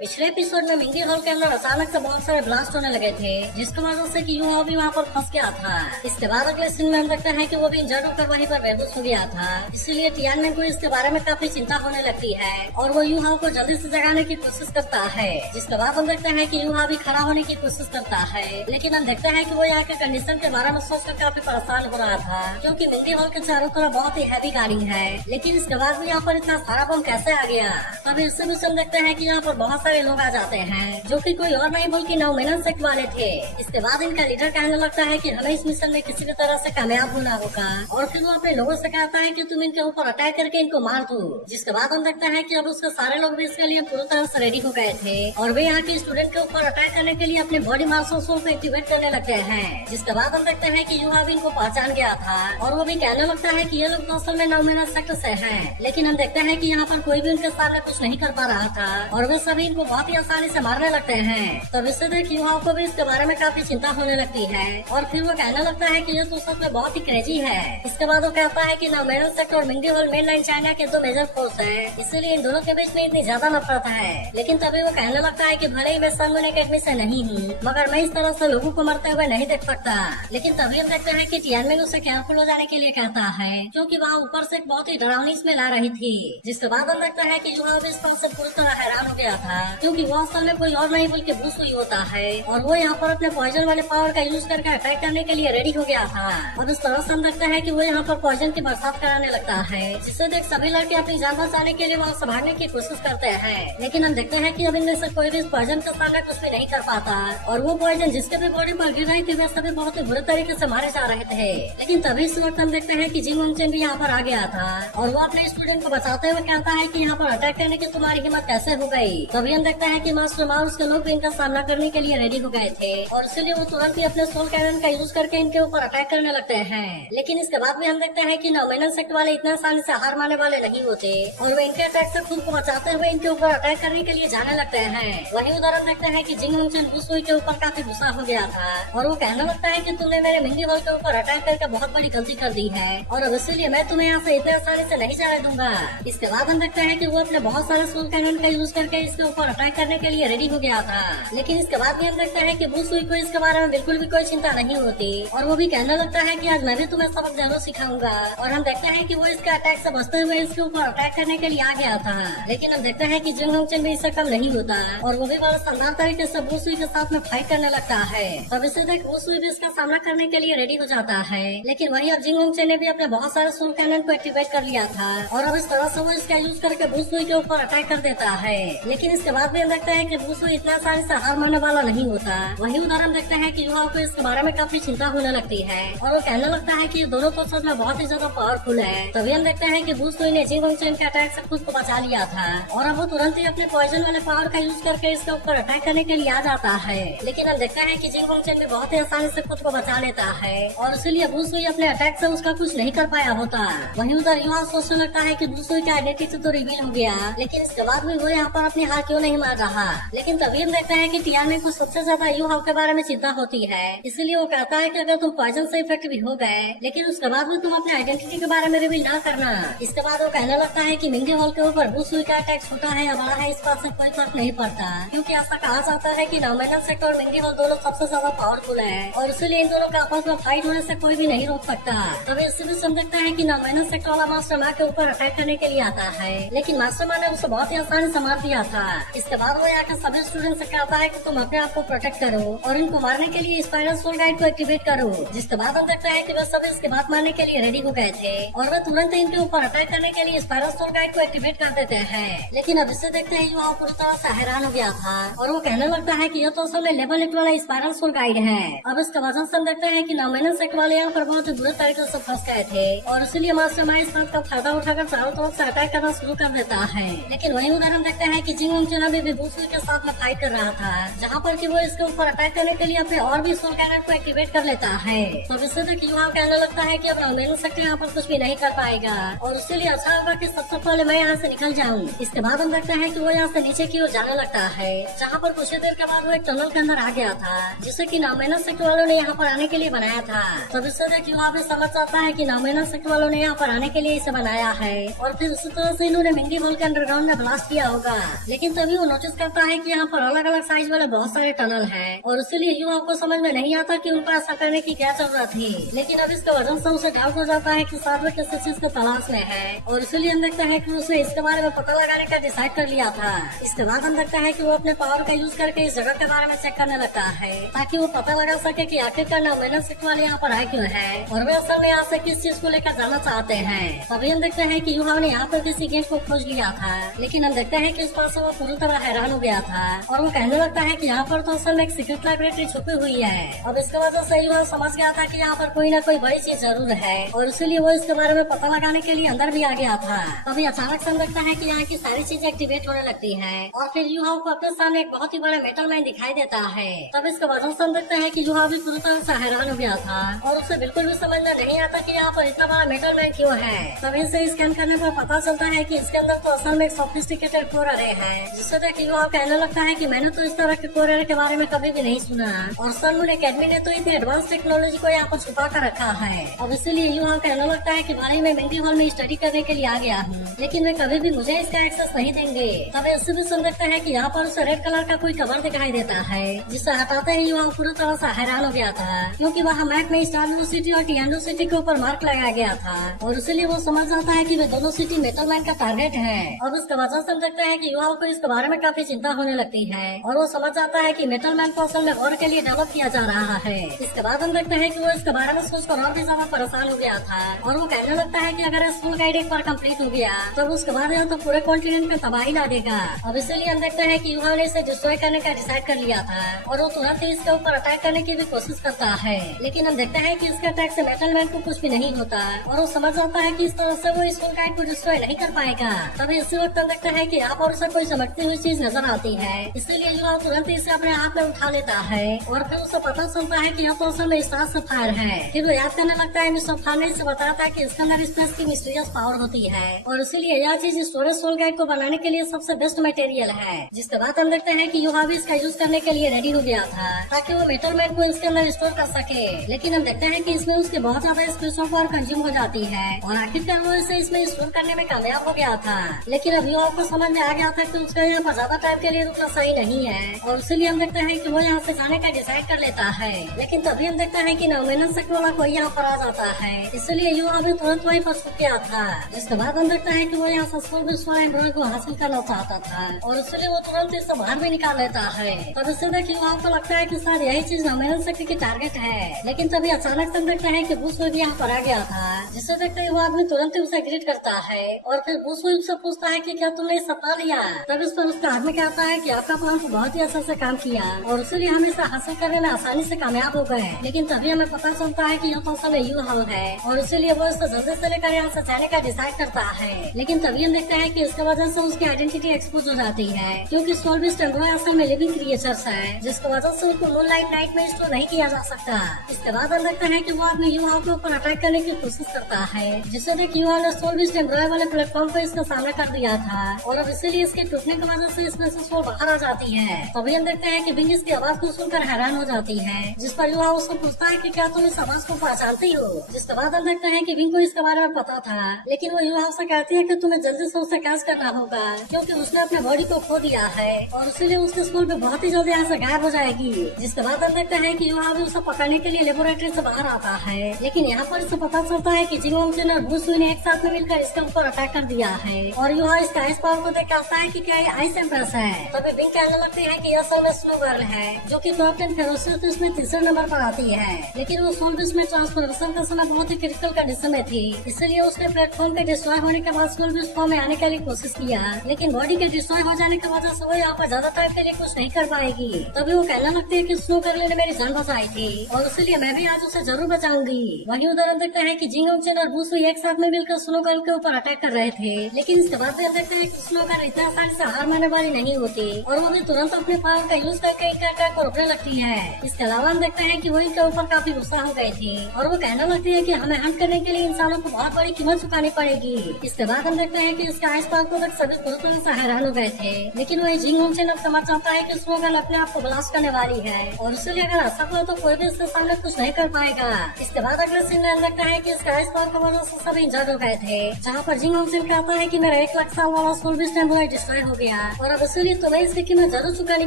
पिछले एपिसोड में मिंगी हॉल के अंदर अचानक से बहुत सारे ब्लास्ट होने लगे थे, जिसकी वजह से कि युवा भी वहाँ पर फंस गया था। इसके बाद अगले सीन में हम देखते हैं कि वो भी इंजर्ड होकर वहीं पर बेहोश हो गया था। इसीलिए टियानमेन को इसके बारे में काफी चिंता होने लगती है और वो युवा को जल्दी से जगाने की कोशिश करता है। जिसके बाद हम देखते हैं कि युवा भी खड़ा होने की कोशिश करता है, लेकिन हम देखते हैं कि वो यहाँ के कंडीशन के बारे में सोचकर काफी परेशान हो रहा था, क्योंकि मिंगी हॉल के चारों तरफ बहुत ही हैवी गाड़ी है। लेकिन इसके बाद भी यहाँ पर इतना सारा बम कैसे आ गया। तभी इससे भी हम देखते हैं कि यहाँ पर बहुत सारे लोग आ जाते हैं, जो कि कोई और नहीं बल्कि नौमेनन सेक्ट वाले थे। इसके बाद इनका लीडर कहने लगता है कि हमें इस मिशन में किसी भी तरह से कामयाब होना होगा, और फिर वो अपने लोगों से कहता है कि तुम इनके ऊपर अटैक करके इनको मार दो। जिसके बाद हम देखते हैं कि अब उसके सारे लोग भी इसके लिए पूरी तरह से रेडी हो गए थे और वे यहाँ के स्टूडेंट के ऊपर अटैक करने के लिए अपने बॉडी मार्शल्स को एक्टिवेट करने लगते हैं। जिसके बाद हम देखते हैं कि युवा भी इनको पहचान गया था और वो भी कहने लगता है कि ये लोग तो असल में नौमेनन सेक्ट से हैं। लेकिन हम देखते हैं कि यहाँ पर कोई भी उनके सामने कुछ नहीं कर पा रहा था और वे सभी इनको बहुत ही आसानी से मारने लगते हैं। तब इससे देख युवाओं को भी इसके बारे में काफी चिंता होने लगती है और फिर वो कहने लगता है कि ये तो सच में बहुत ही क्रेजी है। इसके बाद वो कहता है कि नौमेनन सेक्ट और मिंगी हॉल मेन लाइन चाइना के दो मेजर फोर्स है, इसीलिए इन दोनों के बीच में इतनी ज्यादा नफरत है। लेकिन तभी वो कहने लगता है कि भले ही मैं संगुन एकेडमी से नहीं हूँ, मगर मैं इस तरह से लोगों को मरते हुए नहीं देख सकता। लेकिन तभी हम देखते हैं कि टियानमेन उसे केयरफुल हो जाने के लिए कहता है, क्योंकि वहाँ ऊपर से एक बहुत ही डरावनी स्मेल आ रही थी। जिसके बाद हम देखते हैं कि युवा भी इस बात से पूरी तरह हैरान हो गया था, क्योंकि वो असल में कोई और नहीं बल्कि ब्रूस ली होता है और वो यहाँ पर अपने पॉइजन वाले पावर का यूज करके अटैक करने के लिए रेडी हो गया था। और इस तरह से हम देखते हैं कि वो यहाँ पर पॉइजन की बरसात कराने लगता है, जिससे देख सभी लड़के अपनी जान बचाने के लिए वहाँ से भागने की कोशिश करते हैं। लेकिन हम देखते हैं कि अब इनमें से कोई भी इस पॉइजन के सामने कुछ भी नहीं कर पाता और वो पॉइजन जिसके भी बॉडी पर गिर रही थी वे सभी बहुत ही बुरे तरीके से मारे जा रहे थे। लेकिन तभी इस वक्त हम देखते हैं कि जिंग वंगचेन भी यहाँ पर आ गया था और वो अपने स्टूडेंट को बचाते हुए कहता है कि यहाँ पर अटैक करने की तुम्हारी हिम्मत कैसे हो गई। तभी हम देखते हैं कि मास्टर मा और उसके लोग भी इनका सामना करने के लिए रेडी हो गए थे और इसलिए वो तुरंत ही अपने सोल कैनन का यूज करके इनके ऊपर अटैक करने लगते हैं। लेकिन इसके बाद भी हम देखते हैं कि नौमेनन सेक्ट वाले इतना आसानी से हार मारने वाले नहीं होते और वो इनके अटैक से खुद को बचाते हुए इनके ऊपर अटैक करने के लिए जाने लगते हैं। वही उदाहरण देखते हैं कि जिंग वंगचेन बुसुई के ऊपर काफी गुस्सा हो गया था और वो कहने लगता है कि तुमने मेरे मिंगी हॉल के ऊपर अटैक करके बहुत बड़ी गलती कर दी है और अब इसीलिए मैं तुम्हें यहाँ से इतने आसानी से नहीं जाने दूंगा। इसके बाद हम देखते हैं कि वो अपने बहुत सारे सोल कैनन का यूज करके इसके ऊपर अटैक करने के लिए रेडी हो गया था। लेकिन इसके बाद भी हम देखते हैं कि बुसुई को इसके बारे में बिल्कुल भी कोई चिंता नहीं होती और वो भी कहने लगता है कि आज मैं भी तुम्हें सबक जरूर सिखाऊंगा। और हम देखते हैं कि वो इसके अटैक से बचते हुए इसके ऊपर अटैक करने के लिए आ गया था। लेकिन हम देखते हैं कि जिंग वंगचेन भी इससे कम नहीं होता और वो भी बड़ा शानदार तरीके से बुसुई के साथ में फाइट करने लगता है। तब इसे देख बुसुई भी इसका सामना करने के लिए रेडी हो जाता है। लेकिन वही अब जिंग वंगचेन ने भी अपने बहुत सारे सोल कैनन को एक्टिवेट कर लिया था और अब इस तरह से वो इसका यूज करके बुसुई के ऊपर अटैक कर देता है। लेकिन इसके बाद भी हम देखते हैं कि बुसुई इतना आसानी से हार मानने वाला नहीं होता। वही उदाहरण देखते हैं कि युवाओं को इसके बारे में काफी चिंता होने लगती है और वो कहने लगता है कि ये दोनों तो सच में बहुत ही ज्यादा पावरफुल है। तभी हम देखते हैं कि बुसुई ने जिंग वंगचेन के अटैक से खुद को बचा लिया था और अब वो तुरंत ही अपने पॉइजन वाले पावर का यूज करके इसके ऊपर अटैक करने के लिए आ जाता है। लेकिन हम देखते हैं कि जिंग वंगचेन भी बहुत ही आसानी से खुद को बचा लेता है और इसीलिए बुसुई अपने अटैक से उसका कुछ नहीं कर पाया होता। वहीं उधर युवा सोचने लगता है कि बुसुई का आइडेंटिटी तो रिवील हो गया, लेकिन इसके बाद भी वो यहाँ पर अपनी हार क्यों नहीं मार रहा। लेकिन तभी हम देखते हैं कि टियानमेन को सबसे ज्यादा युवा के बारे में चिंता होती है, इसलिए वो कहता है कि अगर तुम पॉइजन से इफेक्ट भी हो गए लेकिन उसके बाद भी तुम अपने आइडेंटिटी के बारे में रिवील ना करना। इसके बाद वो कहने लगता है कि मिंगी हॉल के ऊपर बुसुई का अटैक छोटा है या बड़ा है इस बात से कोई फर्क नहीं पड़ता, क्योंकि ऐसा कहा जाता है कि नौमेनन सेक्ट और मिंगी हॉल दोनों सबसे ज्यादा पावरफुल है और इसीलिए इन दोनों का आपस में फाइट होने से कोई भी नहीं रोक सकता। तभी इससे भी समझ सकता है कि नौमेनन सेक्ट वाला मास्टर मा के ऊपर अटैक करने के लिए आता है, लेकिन मास्टर मा ने उसे बहुत ही आसानी से मार दिया था। इसके बाद वो यहाँ सभी स्टूडेंट से कहता है कि तुम अपने आप को प्रोटेक्ट करो और इनको मारने के लिए स्पाइरल सोल गाइड को एक्टिवेट करो। जिसके बाद हम देखते हैं कि वे सभी इसके बाद मारने के लिए रेडी हो गए थे और वे तुरंत इनके ऊपर अटैक करने के लिए स्पाइरल सोल गाइड को एक्टिवेट कर देते हैं। लेकिन अब इसे देखते हैं युवा पूरी तरह से हैरान हो गया था और वो कहने लगता है कि यह तो असल में लेवल 8 वाला स्पाइरल सोल गाइड है। अब इसके वजह से हम देखते हैं कि नौमेनन सेक्ट वाले यहाँ पर बहुत ही बुरे तरीके से फंस गए थे और इसीलिए मास्टर मा इस बात का फायदा उठाकर चारों तरफ से अटैक करना शुरू कर देता है। लेकिन वही उदाहरण देखते हैं कि जिंग वंगचेन अभी भी बुसुई के साथ में फाइट कर रहा था, जहाँ पर कि वो इसके ऊपर अटैक करने के लिए अपने और भी सोल कैनन को एक्टिवेट कर लेता है। तो इससे तक युवा कहने लगता है कि अब नौमेनन सेक्ट यहाँ पर कुछ भी नहीं कर पाएगा और उसके लिए अच्छा होगा कि सबसे पहले मैं यहाँ से निकल जाऊँ। इसके बाद हम देखते हैं कि वो यहाँ से नीचे की ओर जाने लगता है, जहाँ पर कुछ देर के बाद वो एक टनल के अंदर आ गया था, जिसे कि नौमेनन सेक्ट वालों ने यहाँ पर आने के लिए बनाया था। तब इससे देख युवा भी समझ जाता है कि नौमेनन सेक्ट वालों ने यहाँ पर आने के लिए इसे बनाया है और फिर उसी तरह से इन्होंने मिंगी हॉल के अंडरग्राउंड में ब्लास्ट किया होगा। लेकिन तब तभी वो नोटिस करता है कि यहाँ पर अलग अलग साइज वाले बहुत सारे टनल हैं और इसीलिए युवा को समझ में नहीं आता कि उनको ऐसा करने की क्या जरूरत थी। लेकिन अब इसके वजह से उसे डाउट हो जाता है कि साधु किसी चीज को तलाश में है और इसीलिए हम देखते हैं कि उसने इसके बारे में पता लगाने का डिसाइड कर लिया था। इसके बाद हम देखते हैं कि वो अपने पावर का यूज करके इस जगह के बारे में चेक करने लगता है ताकि वो पता लगा सके कि आखिरकार नॉमिनल सीट वाले यहाँ पर आए क्यों है और वे असल में यहाँ से किस चीज को लेकर जाना चाहते हैं। तभी हम देखते हैं कि युवा ने यहाँ पर किसी गेट को खोज लिया था, लेकिन हम देखते हैं कि उस पास वो पूरी तरह हैरान हो गया था और वो कहने लगता है कि यहाँ पर तो असल में एक सीक्रेट लाइब्रेरी छुपी हुई है। अब इसके वजह से युवा समझ गया था कि यहाँ पर कोई न कोई बड़ी चीज जरूर है और इसीलिए वो इसके बारे में पता लगाने के लिए अंदर भी आ गया था। तभी अचानक से लगता है कि यहाँ की सारी चीजें एक्टिवेट होने लगती हैं और फिर युवा को अपने सामने एक बहुत ही बड़ा मेटल मैन दिखाई देता है। तब इसके वजह से हम देखते हैं कि युवा भी पूरी तरह से हैरान हो गया था और उसे बिल्कुल भी समझ में नहीं आता कि यहाँ पर इतना बड़ा मेटल मैन क्यों है। तभी इसे स्कैन करने पर पता चलता है कि इसके अंदर तो असल में एक सोफिस्टिकेटेड कोर अरे है, जिससे देख युवा कहने लगता है कि मैंने तो इस तरह के कोर अरे के बारे में कभी भी नहीं सुना और सन मून एकेडमी ने तो इतनी एडवांस टेक्नोलॉजी को यहाँ पर छुपा कर रखा है। अब इसीलिए युवा कहने लगता है कि भाई मैं मिंटी हॉल में स्टडी करने के लिए आ गया हूँ, लेकिन वे कभी भी मुझे इसका एक्सेस नहीं देंगे। तब इससे भी सुन लगता है कि यहाँ पर उसे रेड कलर का कोई कवर दिखाई देता है, जिसे हटाते ही युवा पूरी तरह से हैरान हो गया था क्योंकि वहाँ मैप में स्टार सिटी और टियानो सिटी के ऊपर मार्क लगाया गया था और इसीलिए वो समझ जाता है कि वे दोनों सिटी मेटल मैन का टारगेट है। अब इसके वजह से हम देखते हैं कि युवा को इसके बारे में काफी चिंता होने लगती है और वो समझ जाता है कि मेटल मैन को असल में और के लिए डेवलप किया जा रहा है। इसके बाद हम देखते हैं कि वो इसके बारे में सोचकर और भी ज्यादा परेशान हो गया था और वो कहने लगता है कि अगर स्कूल गाइड एक बार कंप्लीट हो गया तो उसके बाद यह तो पूरे कॉन्टिनेंट में तबाही ला देगा। अब इसीलिए हम देखते हैं कि युवा ने इसे डिस्ट्रॉय करने का डिसाइड कर लिया था और वो तुरंत ही इसके ऊपर अटैक करने की भी कोशिश करता है, लेकिन हम देखते हैं कि इसके अटैक से मेटल मैन को कुछ भी नहीं होता और वो समझ जाता है कि इस तरह से वो स्कूल गाइड को डिस्ट्रॉय नहीं कर पाएगा। तभी इसी वक्त हम देखते हैं कि यहाँ पर उसे कोई चमकती हुई चीज नजर आती है, इसीलिए युवा तुरंत इसे अपने हाथ में उठा लेता है और फिर उसे पता चलता है कि यह तो असल में स्टार सफायर है। फिर वो याद करने लगता है मिस्टर खान ने इसे बताया था कि इसके अंदर स्पेस की मिस्टीरियस पावर होती है और इसीलिए यह चीज स्टोरेज सोल गाइड को बनाने के लिए सबसे बेस्ट मटेरियल है। जिसके बाद हम देखते हैं कि युवा भी इसका यूज करने के लिए रेडी हो गया था ताकि वो मेटल मैन को इसके अंदर स्टोर कर सके, लेकिन हम देखते हैं कि इसमें उसके बहुत ज्यादा स्पेशल पावर कंज्यूम हो जाती है और आखिरकार वो इसे इसमें स्टोर करने में कामयाब हो गया था। लेकिन अब युवा को समझ में आ गया था कि उसका यहाँ पर ज्यादा टाइम के लिए रुकना सही नहीं है और इसीलिए हम देखते हैं कि वो यहाँ से जाने का डिसाइड कर लेता है। लेकिन तभी हम देखते हैं कि नॉमिनल सेक्ट वाला कोई यहाँ पर आ जाता है, इसलिए युवा भी तुरंत वहीं पर छुप गया था। जिसके बाद हम देखते हैं कि वो यहाँ से विश्व एम्ब्रॉय को हासिल करना चाहता था और इसलिए वो तुरंत इसे बाहर भी निकाल लेता है। तब इससे देख युवा को लगता है कि शायद यही चीज नॉमिनल सेक्ट की टारगेट है, लेकिन तभी अचानक से हम देखते हैं कि बुश भी यहाँ पर आ गया था, जिससे देखते ही वो आदमी तुरंत ही उसे ग्रीट करता है और फिर बुश उससे पूछता है कि क्या तुमने सपना लिया। तब इस पर उसका आदमी कहता है कि आपका प्लान तो बहुत ही अच्छा से काम किया और इसीलिए हम इसे हासिल करने में आसानी से कामयाब हो गए, लेकिन तभी हमें पता चलता है कि यह तो असल में यू हल है और इसीलिए वो इसे जल्दी से लेकर यहाँ से जाने का डिसाइड करता है। लेकिन तभी हम देखते हैं कि इसके वजह से उसकी आइडेंटिटी एक्सपोज हो जाती है क्योंकि सोलबिस्ट एम्ब्रॉय असल में लिविंग क्रिएचर्स है, जिसकी वजह से उनको मूनलाइट नाइट में स्टोर नहीं किया जा सकता। इसके बाद हम देखते हैं कि वो आदमी युवा के ऊपर अटैक करने की कोशिश करता है, जिससे देख युवा ने सोलबिस्ट एम्ब्रॉय वाले प्लेटफॉर्म को इसका सामना कर दिया था और अब इसीलिए इसके टूटने की वजह से इसमें से सोल बाहर आ जाती है। तभी हम देखते हैं कि विंग इसकी आवाज को सुनकर हैरान हो जाती है, जिस पर युवा उसको पूछता है कि क्या तुम इस आवाज को पहचानती हो। जिसके बाद हम देखते हैं कि विंग को इसके बारे में पता था, लेकिन वो युवा से कहती है कि तुम्हें जल्दी से उसे कैच करना होगा क्योंकि उसने अपने बॉडी को खो दिया है और इसीलिए उसके स्कूल में बहुत ही जल्दी यहाँ से गायब हो जाएगी। जिसके बाद हम देखते हैं कि युवा भी उसे पकड़ने के लिए लेबोरेटरी से बाहर आता है, लेकिन यहाँ पर इसे पता चलता है कि जिंग वॉन्गचन और ब्रूस ली ने एक साथ में मिलकर इसके ऊपर अटैक कर दिया है और युवा इसका आइस पावर को देख कहता है कि क्या ये आइस एम्प्रेस है। तभी विंग कहने लगती है कि यह असल में स्नो गर्ल है जो कि टॉप 10 फेरोसिस में तीसरे नंबर पर आती है, लेकिन वो सोलबिस में ट्रांसफॉर्मेशन का समय बहुत ही क्रिटिकल कंडीशन में थी, इसलिए उसने प्लेटफॉर्म के डिस्ट्रॉय होने के बाद सोलबिस फॉर्म में आने के लिए कोशिश किया, लेकिन बॉडी के डिस्ट्रॉय हो जाने की वजह से वो यहाँ पर ज्यादा टाइम के लिए कुछ नहीं कर पाएगी। तभी वो कहने लगती है कि स्नो गर्ल ने मेरी जान बचाई थी और इसलिए मैं भी आज उसे जरूर बचाऊंगी। वहीं उधर हम देखते हैं कि जिंग वॉन्गचन और ब्रूस ली एक साथ में मिलकर स्नो गर्ल के ऊपर अटैक कर रहे थे, लेकिन इसके बाद हम देखते हैं कि स्नो गर्ल इतना आसानी से हार मानने वाली नहीं होती और वो भी तुरंत अपने पावर का यूज करके इनका अटैक को रोकने लगती है। इसके अलावा हम देखते हैं कि वो इनके ऊपर काफी गुस्सा हो गई थी और वो कहने लगती है कि हमें हंट करने के लिए इंसानों को बहुत बड़ी कीमत चुकानी पड़ेगी। इसके बाद हम देखते हैं कि इसके आइस पावर को देख सभी पूरी तरह से हैरान हो गए थे, लेकिन वही जिंग वॉन्गचन अब समझ जाता है कि स्नो गर्ल अपने आप को ब्लास्ट करने वाली है और इसलिए अगर ऐसा हुआ तो कोई भी इसके सामने कुछ नहीं कर पाएगा। इसके बाद अगले सीन में लगता है कि इसका आइस पावर की वजह से सभी इंजर्ड हो गए थे, जहाँ पर जिंग वॉन्गचन कहता है कि मेरा 1 लाख साल वाला सोलबिस्ट एम्ब्रॉय डिस्ट्रॉय हो गया दिया और अब इसीलिए तुम्हें इसकी कीमत जरूर चुकानी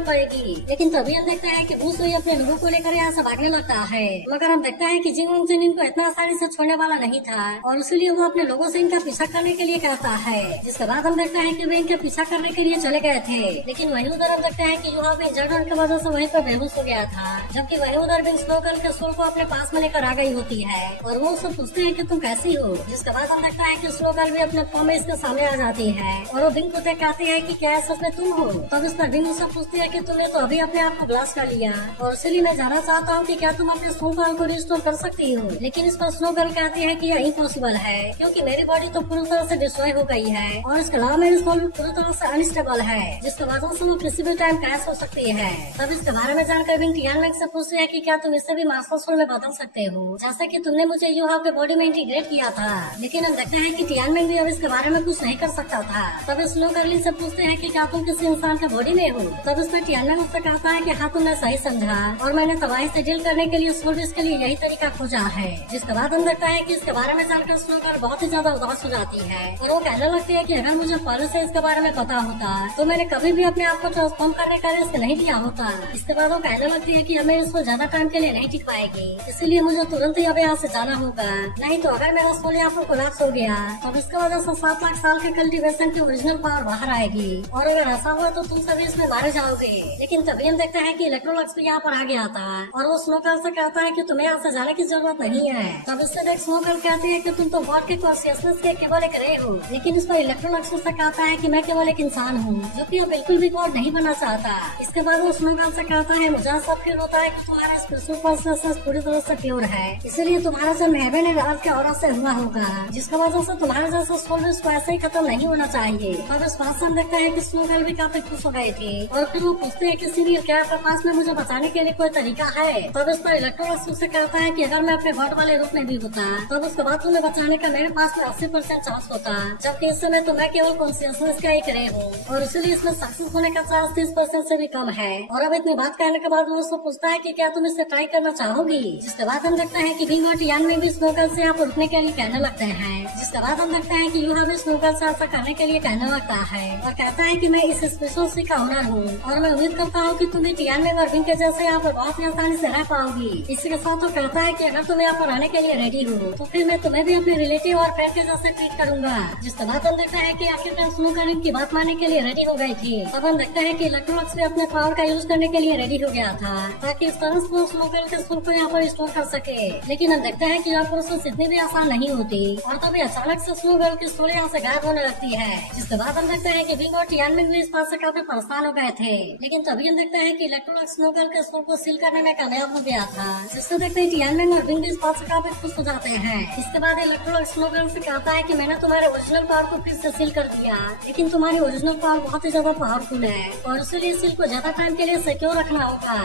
पड़ेगी। लेकिन तभी हम देखते हैं कि ब्रूस ली अपने लोगों को लेकर यहाँ से भागने लगता है, मगर हम देखते हैं कि जिंग वंग जिन इनको इतना आसानी से छोड़ने वाला नहीं था और इसीलिए वो अपने लोगों से इनका पीछा करने के लिए कहता है। जिसके बाद हम देखते हैं कि वे इनके पीछा करने के लिए चले गए थे, लेकिन वहीं उधर हम देखते हैं कि यूहा भी इंजर्ड होने की वजह से वहीं पर बेहोश हो गया था, जबकि वहीं उधर भी स्नो गर्ल के सोल को अपने पास में लेकर आ गई होती है और वो उससे पूछते हैं कि तुम कैसी हो। जिसके बाद हम देखते हैं कि स्नो गर्ल भी अपने फॉर्म में इसके सामने आ जाती है और वो बिंग को देख कहती है कि क्या सच में तुम हो। तब इस पर बिंग उससे पूछती है कि तुमने तो अभी अपने आप को ग्लास कर लिया और इसीलिए मैं जानना चाहता हूँ कि क्या तुम अपने स्नो गर्ल को रिस्टोर कर सकती हो। लेकिन इस पर स्नो गर्ल कहती है कि यह इम्पॉसिबल है क्योंकि मेरी बॉडी तो पूरी तरह से डिस्ट्रॉय हो गई है और इसके अलावा मेरी सोल पूरी तरह से अनस्टेबल है, जिसके वजह से वो किसी भी टाइम क्रैश हो सकती है। तब इसके बारे में जानकर बिंग टियानमेंग से पूछती है कि क्या तुम इससे भी मास्टर सोल में बदल सकते हो जैसे कि तुमने मुझे यूहा के बॉडी में इंटीग्रेट किया था। लेकिन हम देखते हैं कि टियानमेंग भी अब इसके बारे में कुछ नहीं कर सकता था। तब स्नो गर्ल से पूछते हैं कि क्या तुम किसी इंसान के बॉडी में हो। तब इसमें टियानमेंग उससे कहता है कि हाँ तुमने सही समझा और मैंने तबाही से डील करने के लिए सोल्विस के लिए यही तरीका खोजा है। जिसके बाद हम देखता है कि इसके बारे में जानकर स्नो गर्ल बहुत ही ज्यादा उदास हो जाती है और वो कहने लगती है कि अगर मुझे पहले से इसके बारे में पता होता तो मैंने कभी भी अपने आप को ट्रांसफॉर्म करने का रिस्क नहीं लिया होता। इसके बाद वो कहने लगती है कि हमें इसको ज्यादा टाइम के लिए नहीं टिक पाएगी, इसीलिए मुझे तुरंत ही अब यहाँ से जाना होगा, नहीं तो अगर मेरा सोल यहाँ पर कोलैप्स हो गया तब इसकी वजह से 7 लाख साल के कल्टीवेशन की ओरिजिनल पावर बाहर आएगी और अगर ऐसा हुआ तो तुम सभी इसमें मारे जाओगे। लेकिन तभी हम देखते हैं कि इलेक्ट्रोलक्स भी यहाँ पर आ गया था और वो स्नो गर्ल से कहता है कि तुम्हें यहाँ से जाने की जरूरत नहीं है। तब इससे देख स्नो गर्ल कहती है कि तुम तो गॉड के कॉन्शियसनेस के केवल एक रे हो, लेकिन इस पर इलेक्ट्रोलक्स से कहता है कि मैं केवल एक इंसान हूँ जो कि बिल्कुल भी गॉड नहीं बना चाहता। इसके बाद वो स्नो गर्ल से कहता है मुझे सब फील होता है कि तुम्हारा स्पिरिचुअल कॉन्शियसनेस पूरी तरह से प्योर है, इसीलिए तुम्हारा जन्म हेवन एंड अर्थ के ऑरा से हुआ होगा, जिसकी वजह से तुम्हारा जैसा सोल इसको ऐसे ही खत्म नहीं होना चाहिए। तब इस बात से हम देखते हैं कि स्नो गर्ल भी काफी खुश हो गई थी और फिर वो पूछते हैं कि सीनियर क्या आपके पास में मुझे बचाने के लिए कोई तरीका है। तब इस पर इलेक्ट्रोलक्स उससे कहता है कि अगर मैं अपने गॉड वाले रूप में भी होता तब उसके बाद तुम्हें बचाने का मेरे पास में 80% चांस होता, जबकि इस समय तो मैं केवल कॉन्शियसनेस का एक रे हूँ और इसलिए इसमें सक्सेस होने का चांस 30% से भी कम है। और अब इतनी बात कहने के बाद वो उसको पूछता है कि क्या तुम इससे ट्राई करना चाहोगी। जिसके बाद हम देखते हैं कि बिंग और टियानमेंग भी स्नो गर्ल से यहाँ पर रुकने के लिए कहने लगते हैं। जिसके बाद हम देखते हैं कि यूहा भी स्नो गर्ल से ऐसा करने के लिए कहने लगता है और कहता है कि मैं इस स्पेशल सी का ओनर हूँ और मैं उम्मीद करता हूँ कि तुम भी टियानमेंग और बिंग के जैसे यहाँ पर बहुत ही आसानी से रह पाओगी। इसी के साथ वो कहता है कि अगर तुम यहाँ पर आने के लिए रेडी हो तो फिर मैं तुम्हें भी अपने रिलेटिव और फ्रेंड के जैसे ट्रीट करूंगा। जिसके बाद हम देखते हैं कि आखिरकार स्नो गर्ल की बात मानने के लिए रेडी हो गई थी। अब हम देखते हैं कि इलेक्ट्रोलक्स भी अपने पावर का यूज करने के लिए रेडी हो गया था ताकि इस तरह से स्नो गर्ल के सोल को यहाँ पर स्टोर कर सके। लेकिन हम देखते हैं कि यहाँ प्रोसेस इतनी भी आसान नहीं होती और तभी अचानक से स्नो गर्ल की सोल यहाँ से गायब होने लगती है। जिसके बाद हम देखते हैं कि बिंग और टियानमेंग भी इस बात से काफी परेशान हो गए थे। लेकिन तभी हम देखते हैं कि इलेक्ट्रोलक्स स्नो गर्ल के सोल को सील करने में कामयाब हो गया था, जिससे देखते हैं टियानमेंग और बिंग भी इस बात से काफी खुश हो जाते हैं। इसके बाद इलेक्ट्रोलक्स स्नो गर्ल से कहता है कि मैंने तुम्हारे ओरिजिनल पावर को फिर से सील कर दिया, लेकिन तुम्हारी ओरिजिनल पावर बहुत ही ज्यादा पावरफुल है और इसीलिए सील को ज्यादा टाइम के लिए सिक्योर रखना होगा।